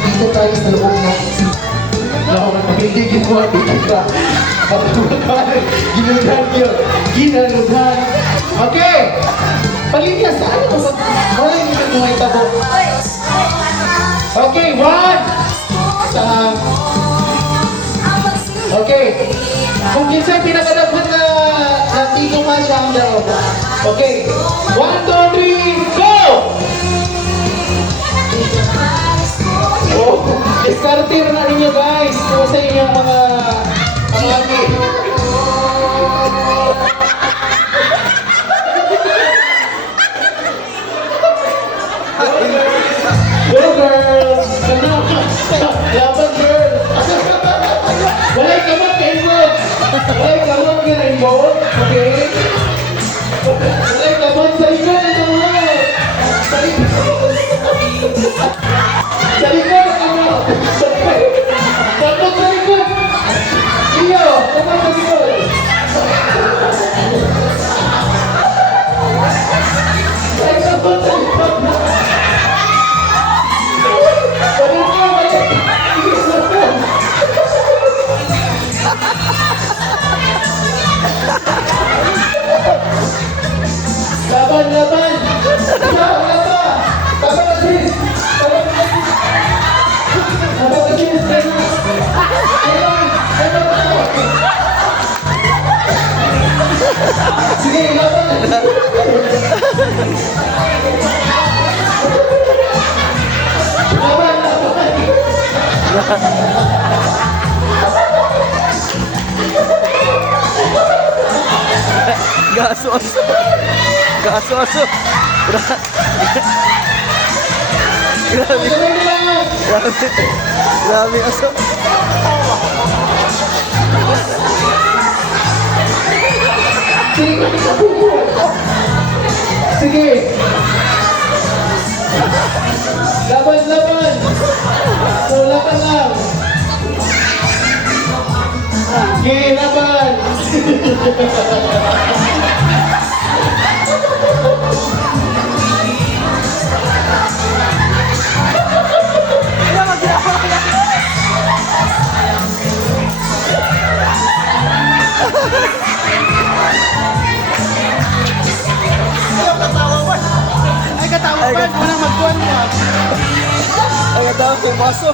nandito tayo sa loob ng hindi ginawa ka. Ginanudhan yun. Ginanudhan. Okay. Palinya, saan ako sa... Wala yung mga itabo. Okay, one. Okay. Kung kinsa'y pinakadaghan na tigong man siya ang daw. Okay. 1, 2, 3, go! Oh, discarte na ninyo guys. Kung sa inyong mga amagi. Go girls! Laban girls! Walay kamot ka involved! Walay kamot ka na involved! Okay? Walay kamot sa inyo! Sa likod ako! Tapos sa likod! Iyo! Tapos sa likod! Ay, tapos sa likod! Balik ka! Balik! Laban! Laban! Laban! Laban na sis! Laban na sis! Laban na sis! Sige, laban! Laban! Gaso-aso. Gaso-aso. Grabe. Grabe. Grabe aso. Sige. Laban, laban. So, laban lang. Sige, laban. Ay, katawa pa. Wala magkuhan mo. Ay, katawa ko maso.